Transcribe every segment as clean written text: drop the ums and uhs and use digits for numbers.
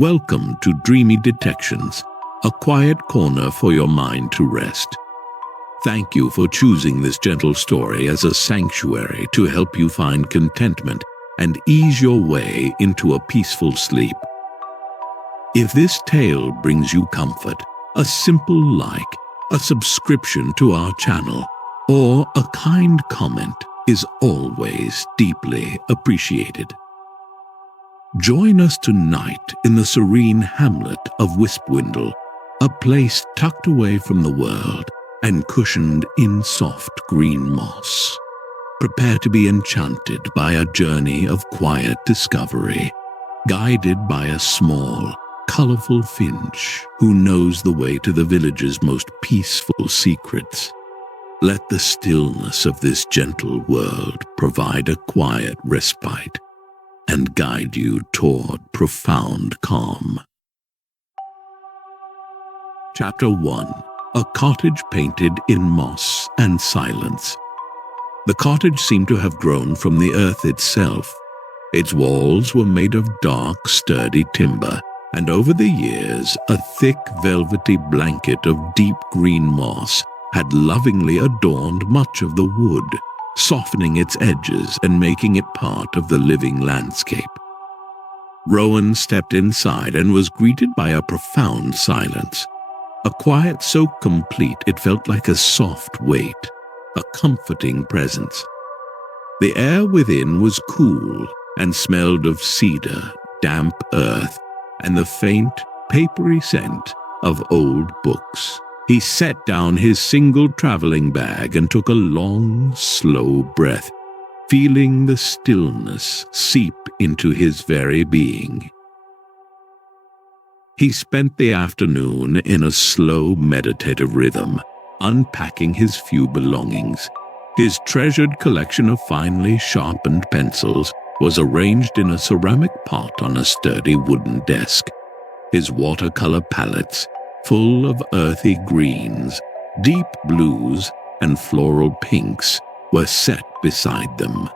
Welcome to Dreamy Detections, a quiet corner for your mind to rest. Thank you for choosing this gentle story as a sanctuary to help you find contentment and ease your way into a peaceful sleep. If this tale brings you comfort, a simple like, a subscription to our channel, or a kind comment is always deeply appreciated. Join us tonight in the serene hamlet of Wispwindle, a place tucked away from the world and cushioned in soft green moss. Prepare to be enchanted by a journey of quiet discovery, guided by a small, colorful Finch who knows the way to the village's most peaceful secrets. Let the stillness of this gentle world provide a quiet respite and guide you toward profound calm. Chapter 1. A cottage painted in moss and silence. The cottage seemed to have grown from the earth itself. Its walls were made of dark, sturdy timber, and over the years a thick, velvety blanket of deep green moss had lovingly adorned much of the wood, softening its edges and making it part of the living landscape. Rowan stepped inside and was greeted by a profound silence, a quiet so complete it felt like a soft weight, a comforting presence. The air within was cool and smelled of cedar, damp earth, and the faint, papery scent of old books. He set down his single traveling bag and took a long, slow breath, feeling the stillness seep into his very being. He spent the afternoon in a slow, meditative rhythm, unpacking his few belongings. His treasured collection of finely sharpened pencils was arranged in a ceramic pot on a sturdy wooden desk. His watercolor palettes, full of earthy greens, deep blues, and floral pinks, were set beside them.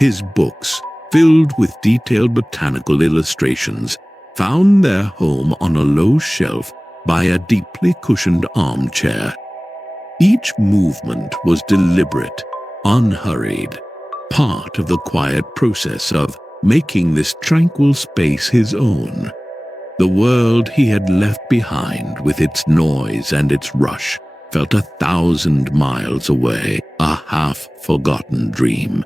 His books, filled with detailed botanical illustrations, found their home on a low shelf by a deeply cushioned armchair. Each movement was deliberate, unhurried, part of the quiet process of making this tranquil space his own. The world he had left behind, with its noise and its rush, felt 1,000 miles away, a half-forgotten dream.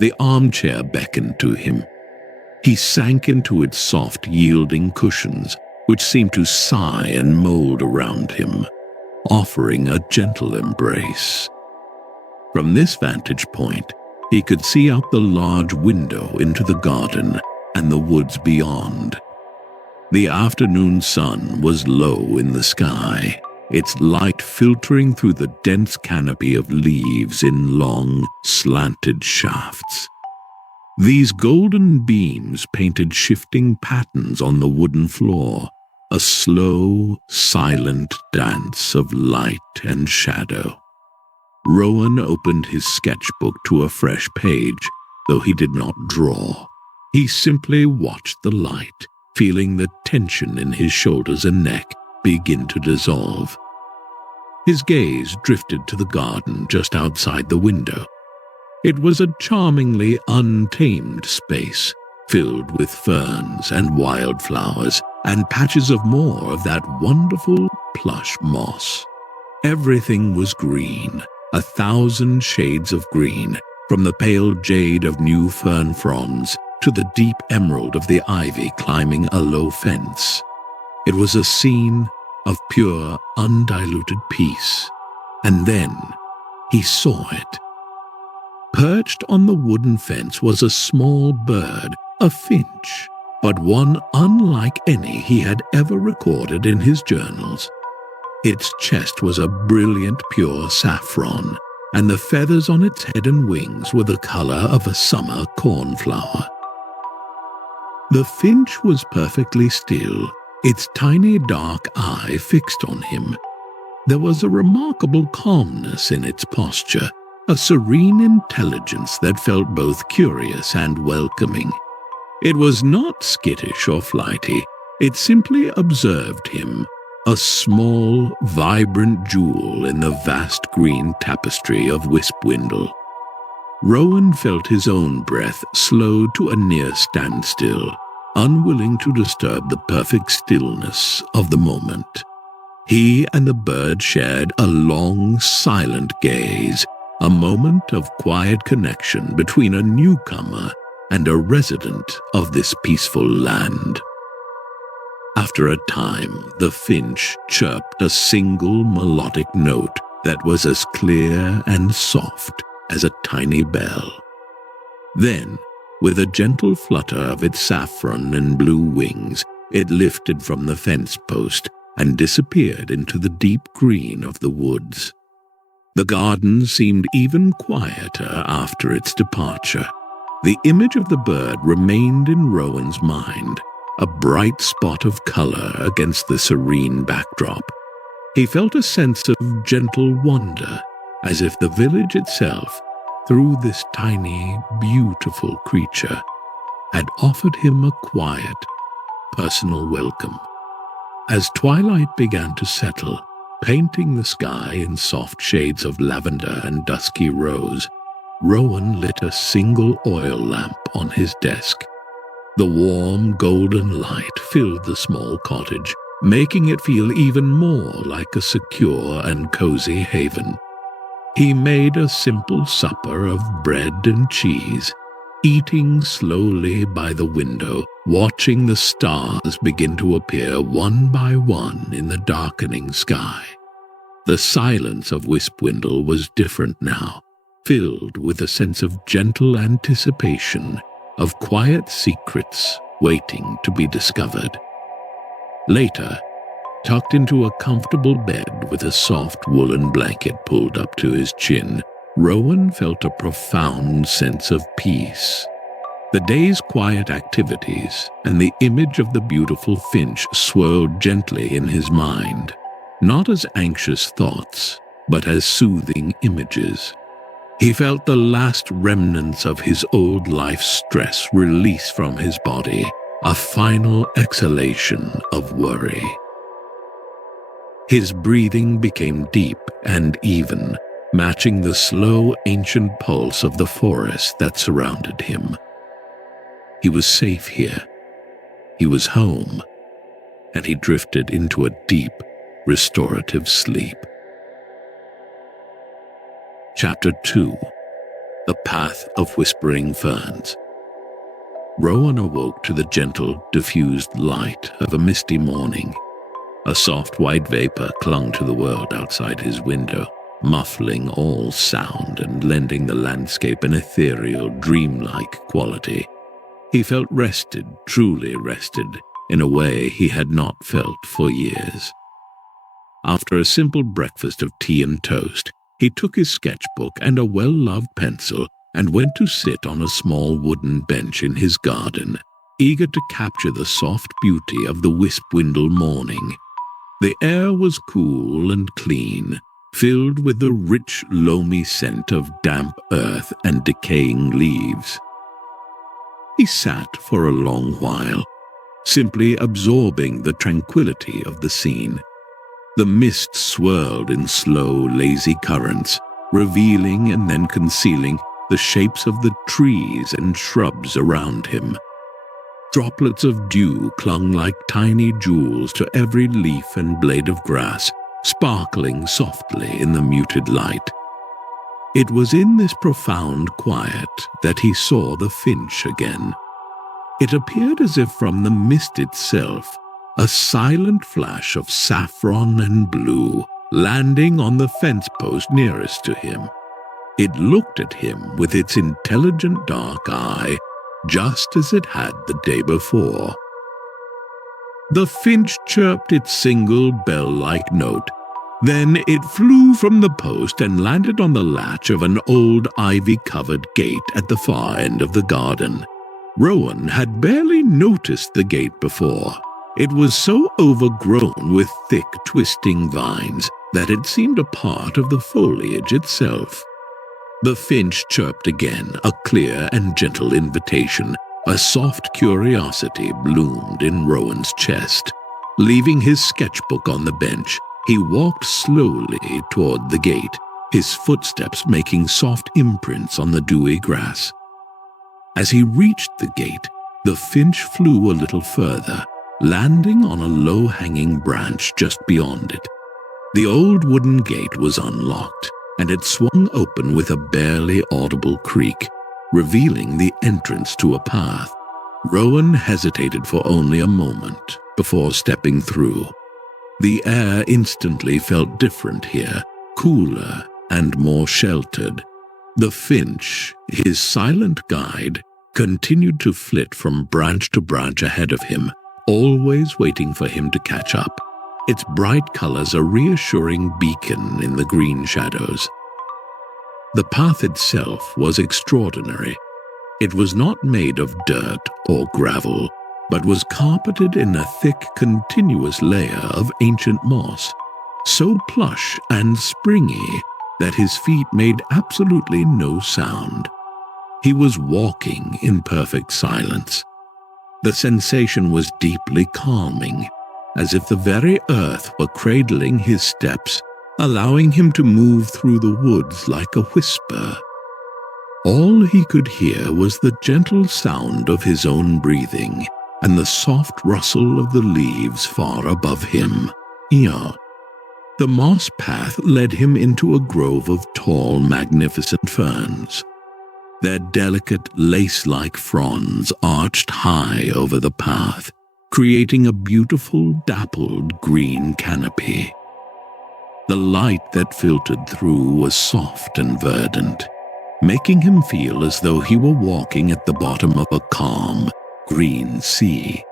The armchair beckoned to him. He sank into its soft, yielding cushions, which seemed to sigh and mold around him, offering a gentle embrace. From this vantage point, he could see out the large window into the garden and the woods beyond. The afternoon sun was low in the sky, its light filtering through the dense canopy of leaves in long, slanted shafts. These golden beams painted shifting patterns on the wooden floor, a slow, silent dance of light and shadow. Rowan opened his sketchbook to a fresh page, though he did not draw. He simply watched the light, feeling the tension in his shoulders and neck begin to dissolve. His gaze drifted to the garden just outside the window. It was a charmingly untamed space, filled with ferns and wildflowers and patches of more of that wonderful plush moss. Everything was green, 1,000 shades of green, from the pale jade of new fern fronds to the deep emerald of the ivy climbing a low fence. It was a scene of pure, undiluted peace. And then he saw it. Perched on the wooden fence was a small bird, a finch, but one unlike any he had ever recorded in his journals. Its chest was a brilliant pure saffron, and the feathers on its head and wings were the color of a summer cornflower. The finch was perfectly still, its tiny dark eye fixed on him. There was a remarkable calmness in its posture, a serene intelligence that felt both curious and welcoming. It was not skittish or flighty. It simply observed him, a small, vibrant jewel in the vast green tapestry of Wispwindle. Rowan felt his own breath slowed to a near standstill, unwilling to disturb the perfect stillness of the moment. He and the bird shared a long, silent gaze, a moment of quiet connection between a newcomer and a resident of this peaceful land. After a time, the finch chirped a single melodic note that was as clear and soft as a tiny bell. Then, with a gentle flutter of its saffron and blue wings, it lifted from the fence post and disappeared into the deep green of the woods. The garden seemed even quieter after its departure. The image of the bird remained in Rowan's mind, a bright spot of color against the serene backdrop. He felt a sense of gentle wonder, as if the village itself, through this tiny, beautiful creature, had offered him a quiet, personal welcome. As twilight began to settle, painting the sky in soft shades of lavender and dusky rose, Rowan lit a single oil lamp on his desk. The warm, golden light filled the small cottage, making it feel even more like a secure and cozy haven. He made a simple supper of bread and cheese, eating slowly by the window, watching the stars begin to appear one by one in the darkening sky. The silence of Wispwindle was different now, filled with a sense of gentle anticipation, of quiet secrets waiting to be discovered. Later, tucked into a comfortable bed with a soft woolen blanket pulled up to his chin, Rowan felt a profound sense of peace. The day's quiet activities and the image of the beautiful finch swirled gently in his mind, not as anxious thoughts, but as soothing images. He felt the last remnants of his old life's stress release from his body, a final exhalation of worry. His breathing became deep and even, matching the slow, ancient pulse of the forest that surrounded him. He was safe here. He was home, and he drifted into a deep, restorative sleep. Chapter 2. The Path of Whispering Ferns. Rowan awoke to the gentle, diffused light of a misty morning. A soft white vapor clung to the world outside his window, muffling all sound and lending the landscape an ethereal, dreamlike quality. He felt rested, truly rested, in a way he had not felt for years. After a simple breakfast of tea and toast, he took his sketchbook and a well-loved pencil and went to sit on a small wooden bench in his garden, eager to capture the soft beauty of the Wispwindle morning. The air was cool and clean, filled with the rich, loamy scent of damp earth and decaying leaves. He sat for a long while, simply absorbing the tranquility of the scene. The mist swirled in slow, lazy currents, revealing and then concealing the shapes of the trees and shrubs around him. Droplets of dew clung like tiny jewels to every leaf and blade of grass, sparkling softly in the muted light. It was in this profound quiet that he saw the finch again. It appeared as if from the mist itself, a silent flash of saffron and blue, landing on the fence post nearest to him. It looked at him with its intelligent dark eye, just as it had the day before. The finch chirped its single bell-like note. Then it flew from the post and landed on the latch of an old ivy-covered gate at the far end of the garden. Rowan had barely noticed the gate before. It was so overgrown with thick, twisting vines that it seemed a part of the foliage itself. The finch chirped again, a clear and gentle invitation, A soft curiosity bloomed in Rowan's chest. Leaving his sketchbook on the bench, he walked slowly toward the gate, his footsteps making soft imprints on the dewy grass. As he reached the gate, the finch flew a little further, landing on a low-hanging branch just beyond it. The old wooden gate was unlocked, and it swung open with a barely audible creak, revealing the entrance to a path. Rowan hesitated for only a moment before stepping through. The air instantly felt different here, cooler and more sheltered. The finch, his silent guide, continued to flit from branch to branch ahead of him, always waiting for him to catch up, its bright colors a reassuring beacon in the green shadows. The path itself was extraordinary. It was not made of dirt or gravel, but was carpeted in a thick, continuous layer of ancient moss, so plush and springy that his feet made absolutely no sound. He was walking in perfect silence. The sensation was deeply calming, as if the very earth were cradling his steps, allowing him to move through the woods like a whisper. All he could hear was the gentle sound of his own breathing and the soft rustle of the leaves far above him. The moss path led him into a grove of tall, magnificent ferns. Their delicate, lace-like fronds arched high over the path, creating a beautiful, dappled green canopy. The light that filtered through was soft and verdant, making him feel as though he were walking at the bottom of a calm, green sea.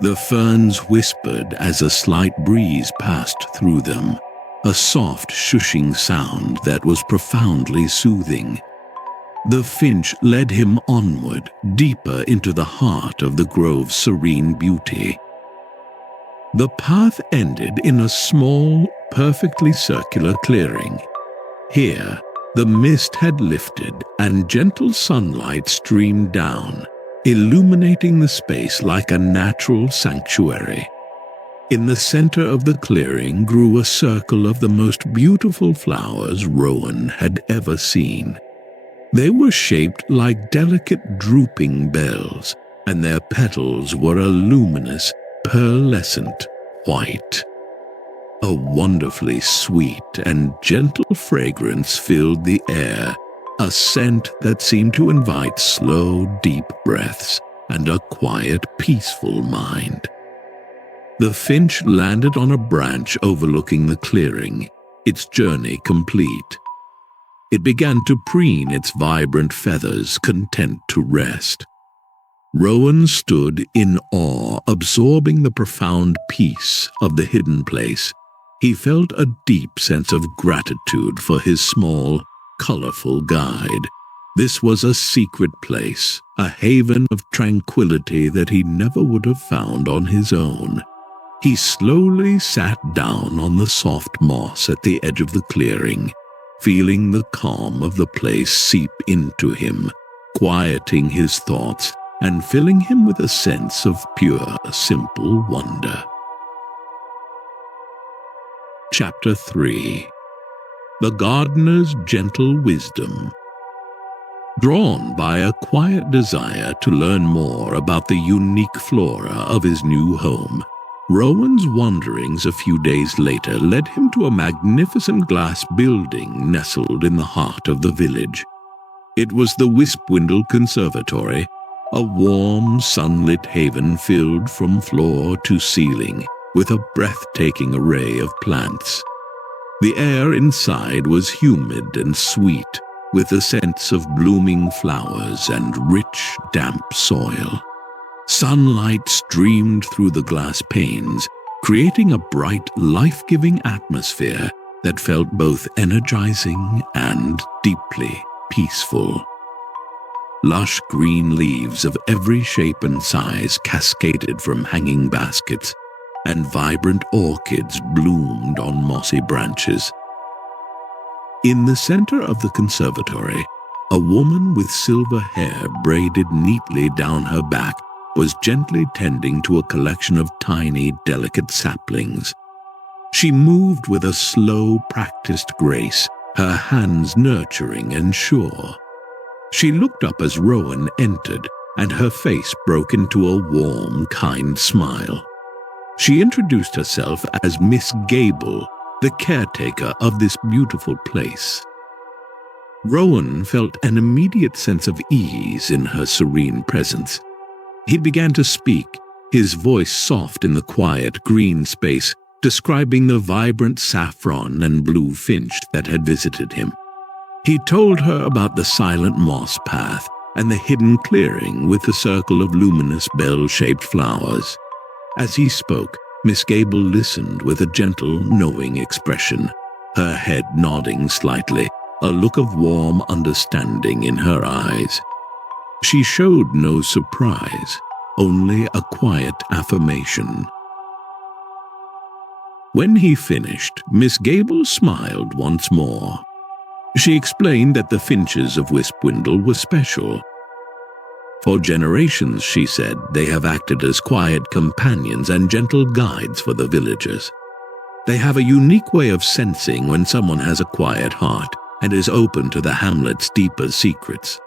The ferns whispered as a slight breeze passed through them, a soft shushing sound that was profoundly soothing. The finch led him onward, deeper into the heart of the grove's serene beauty. The path ended in a small, perfectly circular clearing. Here, the mist had lifted and gentle sunlight streamed down, illuminating the space like a natural sanctuary. In the center of the clearing grew a circle of the most beautiful flowers Rowan had ever seen. They were shaped like delicate drooping bells, and their petals were a luminous, pearlescent white. A wonderfully sweet and gentle fragrance filled the air, a scent that seemed to invite slow, deep breaths and a quiet, peaceful mind. The finch landed on a branch overlooking the clearing, its journey complete. It began to preen its vibrant feathers, content to rest. Rowan stood in awe, absorbing the profound peace of the hidden place. He felt a deep sense of gratitude for his small, colorful guide. This was a secret place, a haven of tranquility that he never would have found on his own. He slowly sat down on the soft moss at the edge of the clearing, feeling the calm of the place seep into him, quieting his thoughts and filling him with a sense of pure, simple wonder. Chapter 3. The Gardener's Gentle Wisdom. Drawn by a quiet desire to learn more about the unique flora of his new home, Rowan's wanderings a few days later led him to a magnificent glass building nestled in the heart of the village. It was the Wispwindle Conservatory, a warm, sunlit haven filled from floor to ceiling with a breathtaking array of plants. The air inside was humid and sweet, with a sense of blooming flowers and rich, damp soil. Sunlight streamed through the glass panes, creating a bright, life-giving atmosphere that felt both energizing and deeply peaceful. Lush green leaves of every shape and size cascaded from hanging baskets, and vibrant orchids bloomed on mossy branches. In the center of the conservatory, A woman with silver hair braided neatly down her back was gently tending to a collection of tiny, delicate saplings. She moved with a slow, practiced grace, her hands nurturing and sure. She looked up as Rowan entered, and her face broke into a warm, kind smile. She introduced herself as Miss Gable, the caretaker of this beautiful place. Rowan felt an immediate sense of ease in her serene presence. He began to speak, his voice soft in the quiet green space, describing the vibrant saffron and blue finch that had visited him. He told her about the silent moss path and the hidden clearing with the circle of luminous bell-shaped flowers. As he spoke, Miss Gable listened with a gentle, knowing expression, her head nodding slightly, a look of warm understanding in her eyes. She showed no surprise, only a quiet affirmation. When he finished, Miss Gable smiled once more. She explained that the Finches of Wispwindle were special. For generations, she said, they have acted as quiet companions and gentle guides for the villagers. They have a unique way of sensing when someone has a quiet heart and is open to the hamlet's deeper secrets.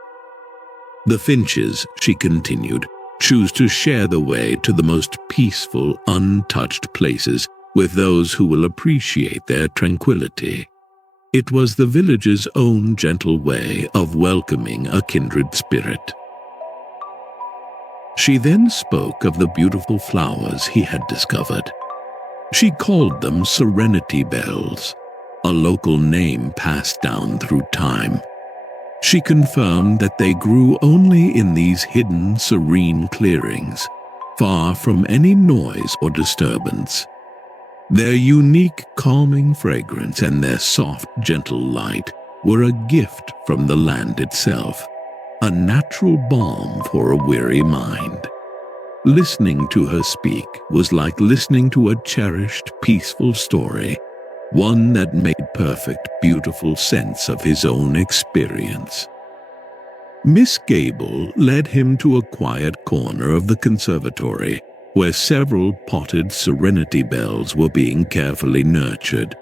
The Finches, she continued, choose to share the way to the most peaceful, untouched places with those who will appreciate their tranquility. It was the village's own gentle way of welcoming a kindred spirit. She then spoke of the beautiful flowers he had discovered. She called them serenity bells, a local name passed down through time. She confirmed that they grew only in these hidden, serene clearings, far from any noise or disturbance. Their unique, calming fragrance and their soft, gentle light were a gift from the land itself, a natural balm for a weary mind. Listening to her speak was like listening to a cherished, peaceful story, one that made perfect, beautiful sense of his own experience. Miss Gable led him to a quiet corner of the conservatory, where several potted serenity bells were being carefully nurtured.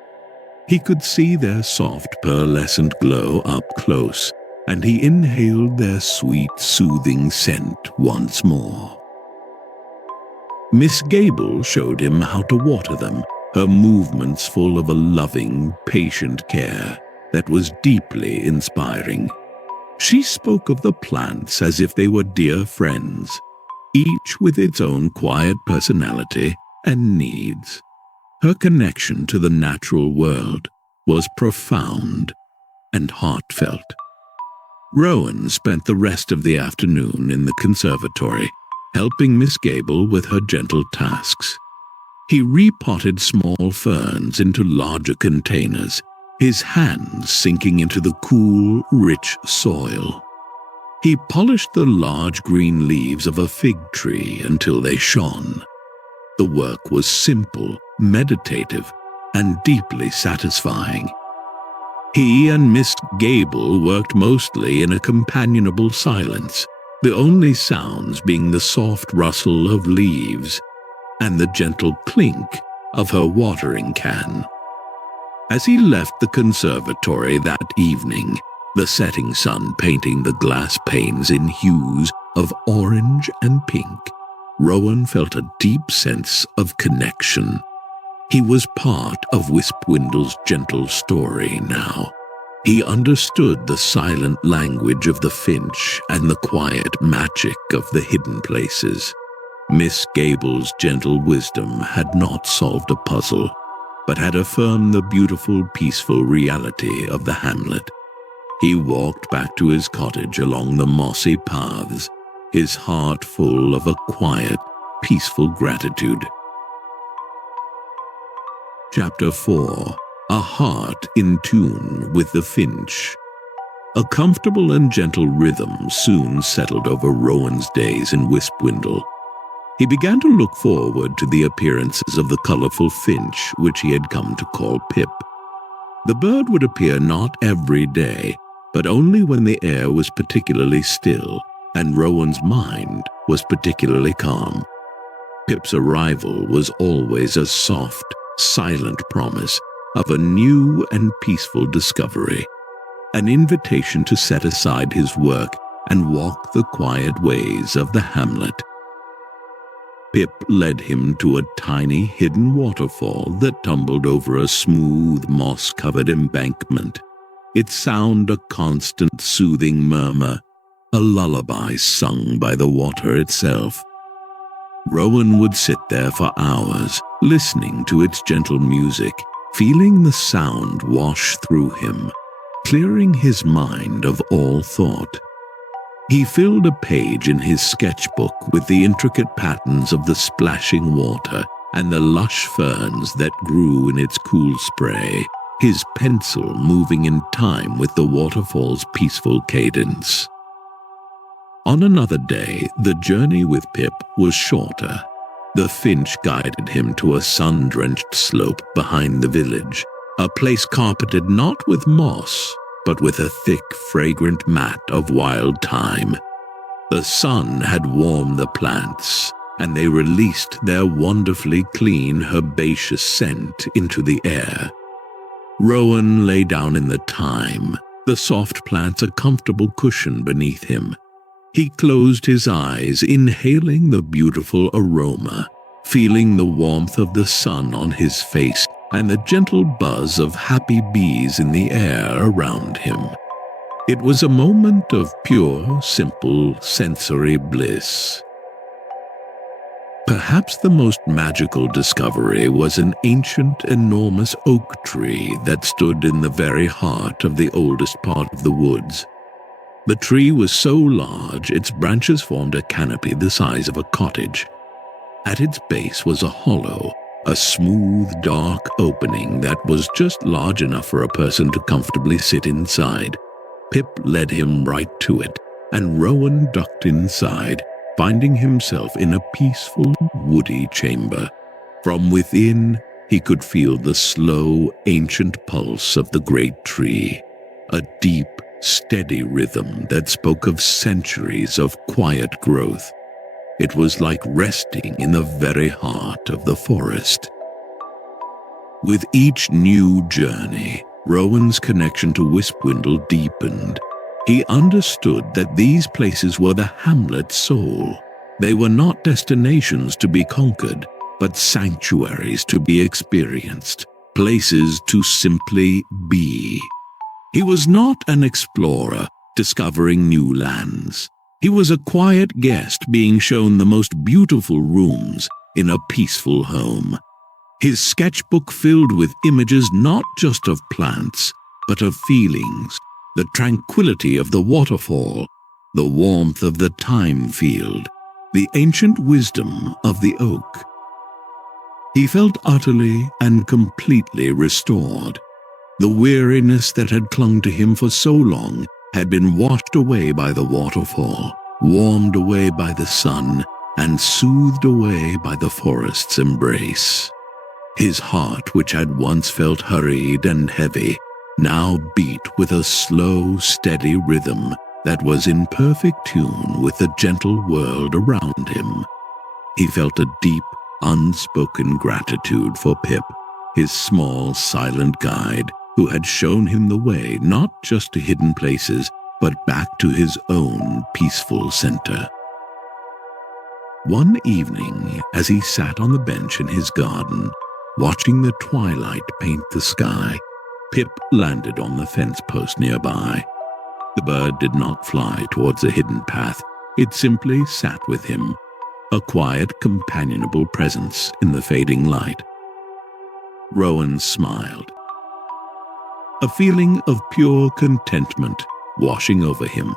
He could see their soft, pearlescent glow up close, and he inhaled their sweet, soothing scent once more. Miss Gable showed him how to water them, her movements full of a loving, patient care that was deeply inspiring. She spoke of the plants as if they were dear friends, each with its own quiet personality and needs. Her connection to the natural world was profound and heartfelt. Rowan spent the rest of the afternoon in the conservatory, helping Miss Gable with her gentle tasks. He repotted small ferns into larger containers, his hands sinking into the cool, rich soil. He polished the large green leaves of a fig tree until they shone. The work was simple, meditative, and deeply satisfying. He and Miss Gable worked mostly in a companionable silence, the only sounds being the soft rustle of leaves and the gentle clink of her watering can. As he left the conservatory that evening, the setting sun painting the glass panes in hues of orange and pink, Rowan felt a deep sense of connection. He was part of Wispwindle's gentle story now. He understood the silent language of the finch and the quiet magic of the hidden places. Miss Gable's gentle wisdom had not solved a puzzle, but had affirmed the beautiful, peaceful reality of the hamlet. He walked back to his cottage along the mossy paths, his heart full of a quiet, peaceful gratitude. Chapter 4. A Heart in Tune with the Finch. A comfortable and gentle rhythm soon settled over Rowan's days in Wispwindle. He began to look forward to the appearances of the colorful finch, which he had come to call Pip. The bird would appear not every day, but only when the air was particularly still and Rowan's mind was particularly calm. Pip's arrival was always a soft, silent promise of a new and peaceful discovery, an invitation to set aside his work and walk the quiet ways of the hamlet. Pip led him to a tiny hidden waterfall that tumbled over a smooth, moss-covered embankment, its sound a constant soothing murmur, a lullaby sung by the water itself. Rowan would sit there for hours, listening to its gentle music, feeling the sound wash through him, clearing his mind of all thought. He filled a page in his sketchbook with the intricate patterns of the splashing water and the lush ferns that grew in its cool spray, his pencil moving in time with the waterfall's peaceful cadence. On another day, the journey with Pip was shorter. The Finch guided him to a sun-drenched slope behind the village, a place carpeted not with moss, but with a thick, fragrant mat of wild thyme. The sun had warmed the plants, and they released their wonderfully clean, herbaceous scent into the air. Rowan lay down in the thyme, the soft plants a comfortable cushion beneath him. He closed his eyes, inhaling the beautiful aroma, feeling the warmth of the sun on his face and the gentle buzz of happy bees in the air around him. It was a moment of pure, simple, sensory bliss. Perhaps the most magical discovery was an ancient, enormous oak tree that stood in the very heart of the oldest part of the woods. The tree was so large its branches formed a canopy the size of a cottage. At its base was a hollow, a smooth, dark opening that was just large enough for a person to comfortably sit inside. Pip led him right to it, and Rowan ducked inside, finding himself in a peaceful, woody chamber. From within, he could feel the slow, ancient pulse of the great tree, a deep, steady rhythm that spoke of centuries of quiet growth. It was like resting in the very heart of the forest. With each new journey, Rowan's connection to Wispwindle deepened. He understood that these places were the hamlet's soul. They were not destinations to be conquered, but sanctuaries to be experienced, places to simply be. He was not an explorer discovering new lands. He was a quiet guest being shown the most beautiful rooms in a peaceful home. His sketchbook filled with images not just of plants, but of feelings, the tranquility of the waterfall, the warmth of the thyme field, the ancient wisdom of the oak. He felt utterly and completely restored. The weariness that had clung to him for so long had been washed away by the waterfall, warmed away by the sun, and soothed away by the forest's embrace. His heart, which had once felt hurried and heavy, now beat with a slow, steady rhythm that was in perfect tune with the gentle world around him. He felt a deep, unspoken gratitude for Pip, his small, silent guide, who had shown him the way not just to hidden places, but back to his own peaceful center. One evening, as he sat on the bench in his garden, watching the twilight paint the sky, Pip landed on the fence post nearby. The bird did not fly towards a hidden path. It simply sat with him, a quiet, companionable presence in the fading light. Rowan smiled, a feeling of pure contentment washing over him.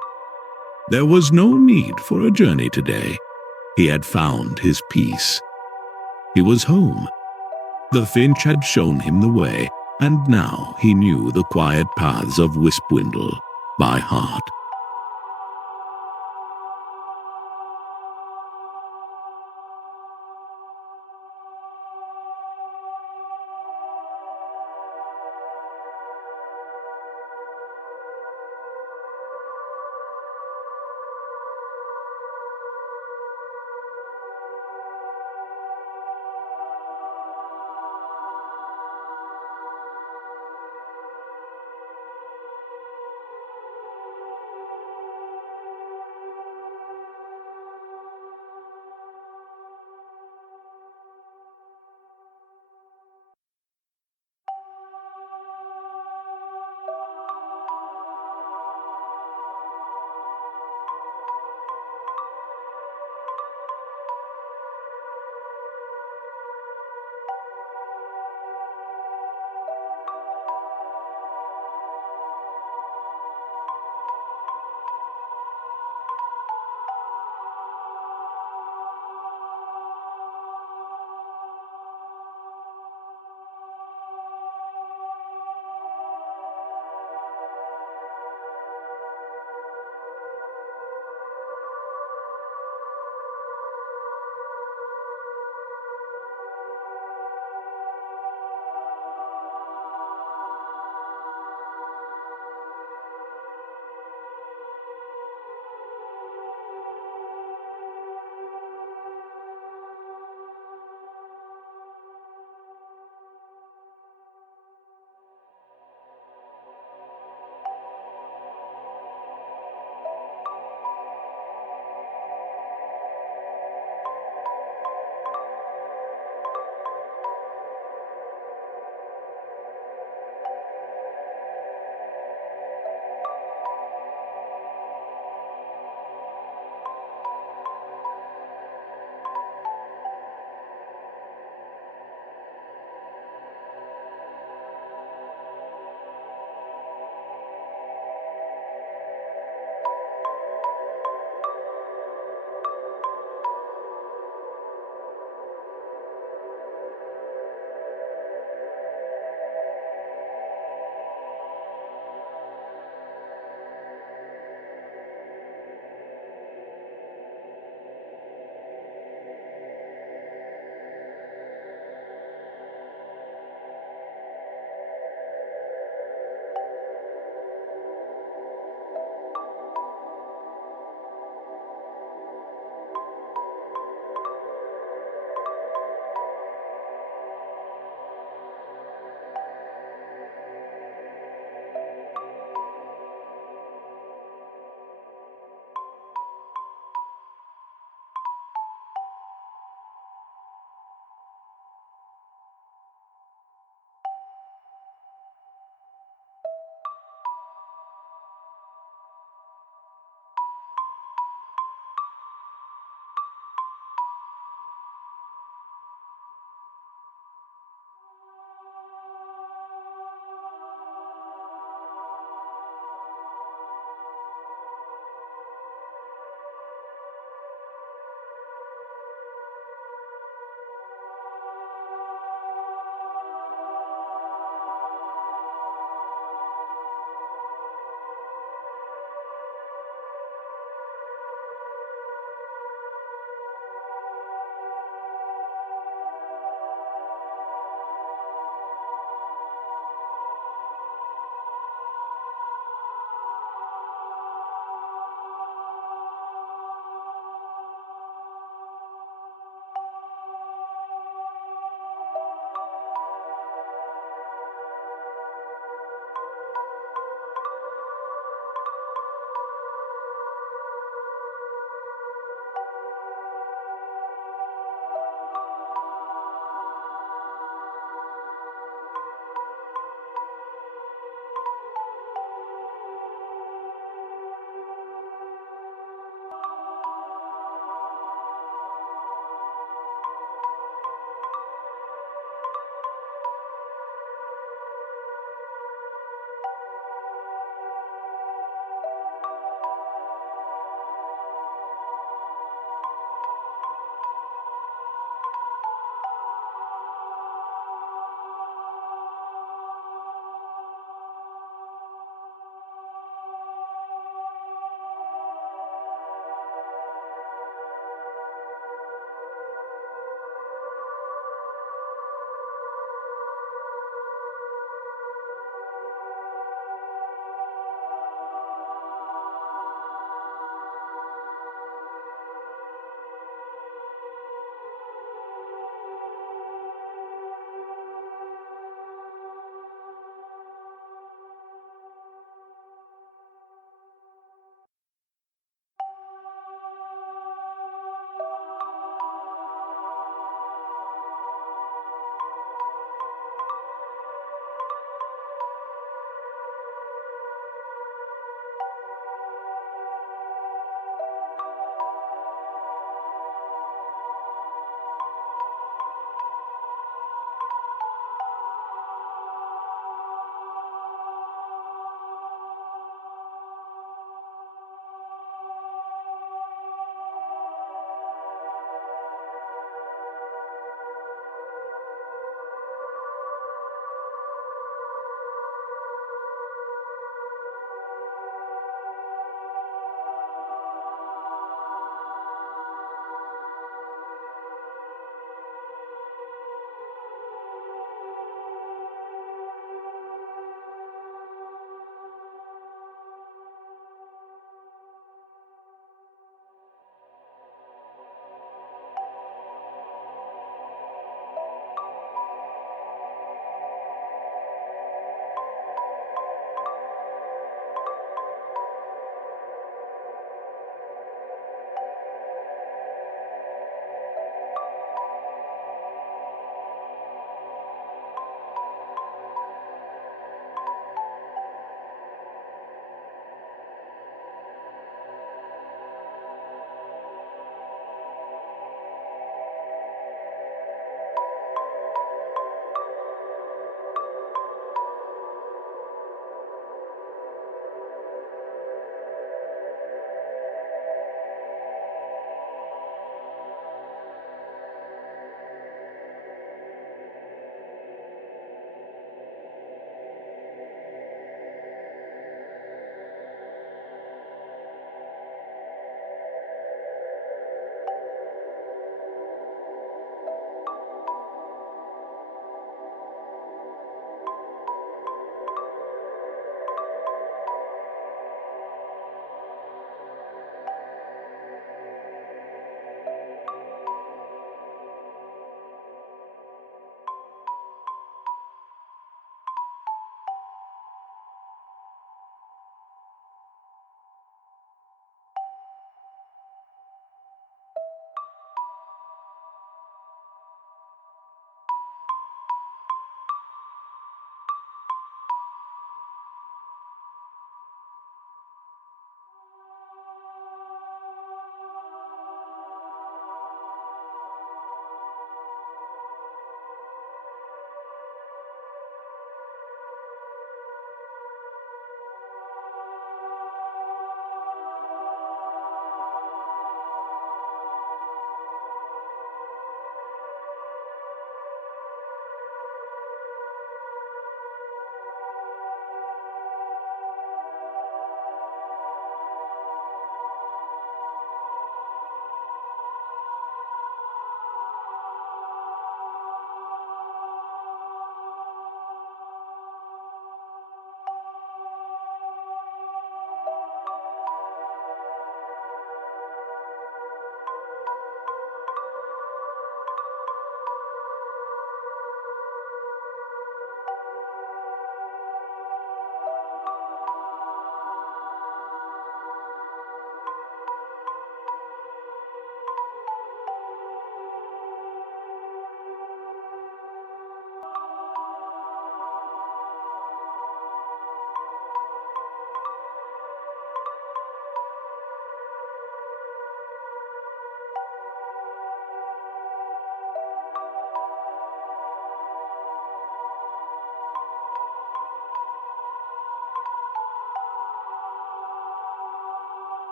There was no need for a journey today. He had found his peace. He was home. The Finch had shown him the way, and now he knew the quiet paths of Wispwindle by heart.